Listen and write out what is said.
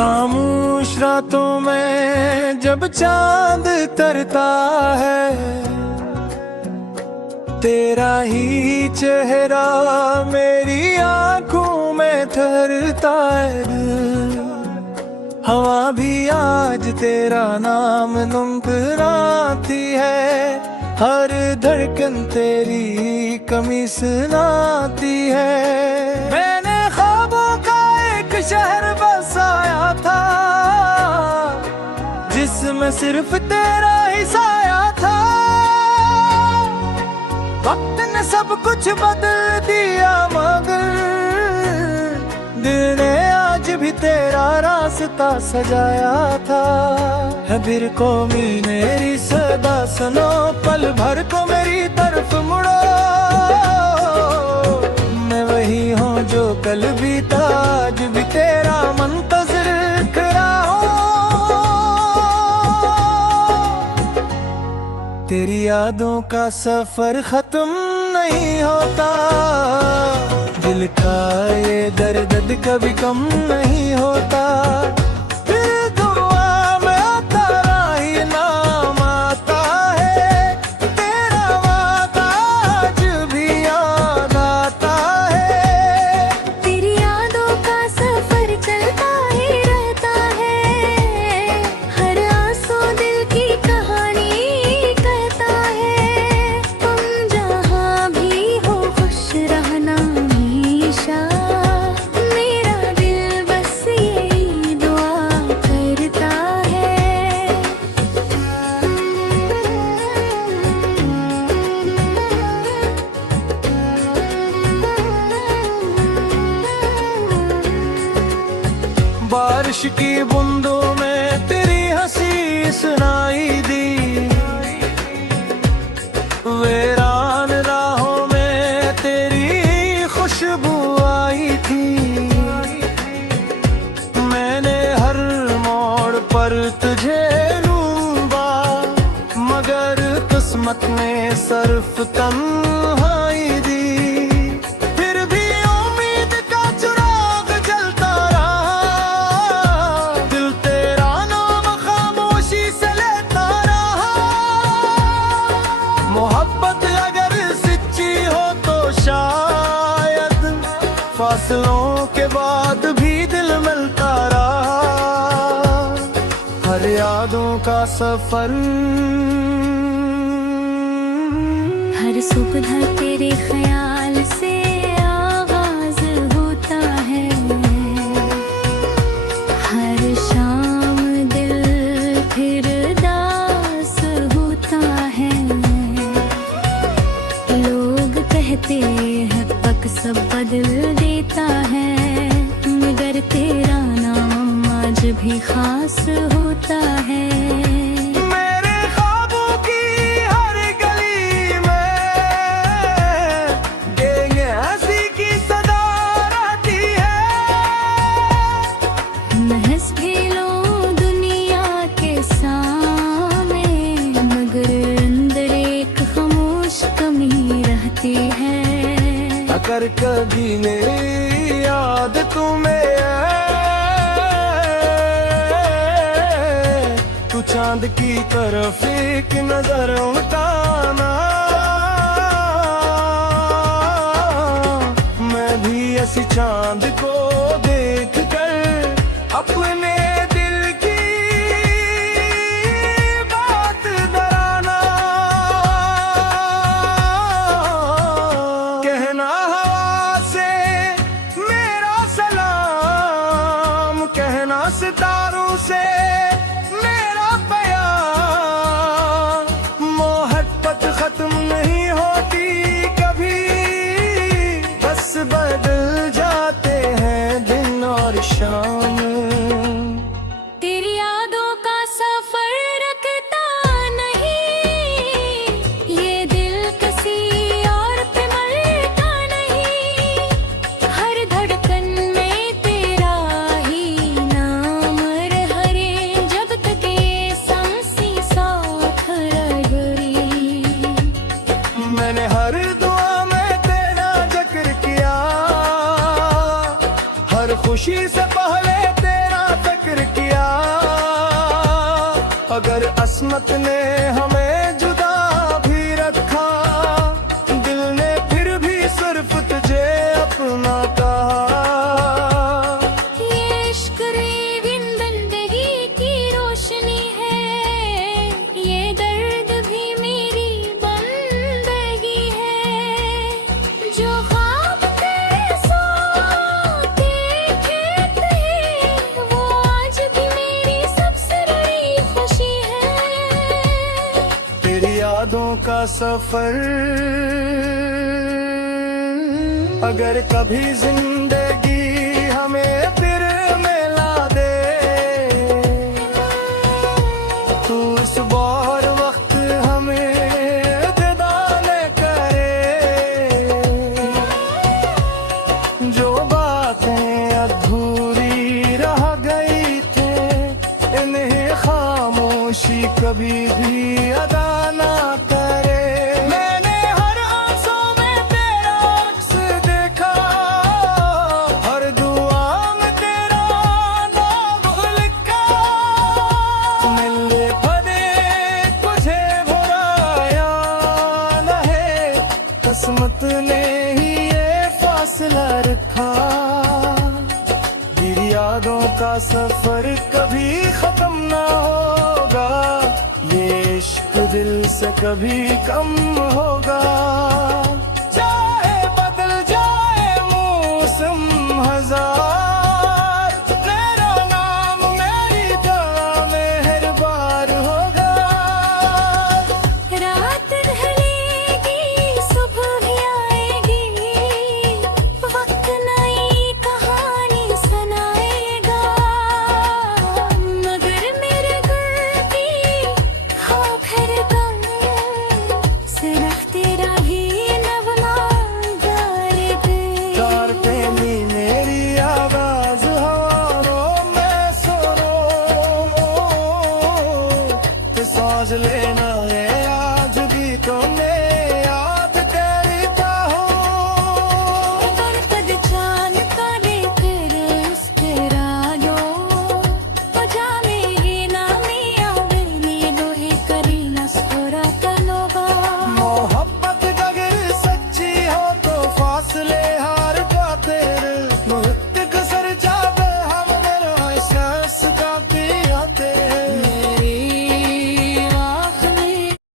खामोश रातों में जब चांद तरता है, तेरा ही चेहरा मेरी आंखों में ठहरता है। हवा भी आज तेरा नाम गुनगुनाती है, हर धड़कन तेरी कमी सुनाती है। मैंने ख्वाबों का एक शहर बसाया था, जिसमें सिर्फ तेरा ही साया था। वक्त ने सब कुछ बदल दिया, मगर दिल ने आज भी तेरा रास्ता सजाया था। है बिर कौमी मेरी सदा सुनो, पल भर को मेरी तरफ मुड़ो। मैं वही हूँ जो कल बीता, आज भी तेरा मुंतज़िर खड़ा हूँ। तेरी यादों का सफर खत्म नहीं होता, दिल का ये दर्द कभी कम नहीं होता। फिर दुआ में आता राही नाम आता है, तेरा वादा आज भी याद आता है। तेरी यादों का सफर चलता ही रहता है, हर आंसू दिल की कहानी कहता है। तुम जहाँ भी हो खुश रहना हमेशा, मेरा दिल बस यही दुआ करता है। बारिश की बूंदों में तेरी हंसी सुनाई दी, वीरान राहों में तेरी खुशबू आई थी। मैंने हर मोड़ पर तुझे ढूंढा, मगर किस्मत ने सिर्फ तन्हाई दी। फिर भी उम्मीद का चिराग जलता रहा, दिल तेरा नाम खामोशी से लेता रहा। मोहब्बत अगर सच्ची हो तो शायद फासलों के बाद भी दिल मिलता रहा। हर यादों का सफर, हर सुबह तेरे ख्याल से आगाज होता है, हर शाम दिल फिर दास होता है। लोग कहते हैं वक्त सब बदल देता है, मगर तेरा नाम आज भी खास होता है। मेरे ख्वाबों की हर गली में ये हंसी की सदा रहती है। महज भी लो दुनिया के सामने, मगर अंदर एक खामोश कमी रहती है। अगर कभी मेरी याद तुम्हें आए, तू चांद की तरफ एक नजर उठाना। मैं भी ऐसी चांद को देख कर अपने दिल की बात डराना। कहना हवा से मेरा सलाम, कहना सितारों से मेरा प्यार। मोहब्बत खत्म नहीं होती कभी, बस बदल जाते हैं किस्मत ने हमें जुदा भी रखा, दिल ने फिर भी सिर्फ तुझे अपना कहा। ये इश्क रेगिन बंदगी की रोशनी है, ये दर्द भी मेरी बंदगी है। जो ख्वाब तेरे सोते खेत है, वो आज भी मेरी सबसे बड़ी खुशी है। तेरी यादों का सफर अगर कभी जिंदगी हमें फिर मिला दे, तू इस बार वक्त हमें दिदाने करे। जो बातें अधूरी रह गई थे, इन्हें खामोशी कभी भी अदा ना करे। मैंने हर आंसू में तेरा अक्स देखा, हर दुआ में तेरा नाम लिखा। मिले फदे तुझे भुलाया न है, किस्मत ने ही ये फासला रखा। तेरी यादों का सफर कभी खत्म ना होगा, ये इश्क दिल से कभी कम होगा। चाहे बदल जाए मौसम हजार, तेरा नाम मेरी दुआ में हर बार होगा। रात ढलेगी सुबह भी आएगी, वक्त नई कहानी सुनाएगा। मगर मेरे दिल की हो फिर गम, सिर्फ तेरा ही नगमा गाए दे। तार पे नी मेरी आवाज हवाओं में सुनो, तो सांस लेना है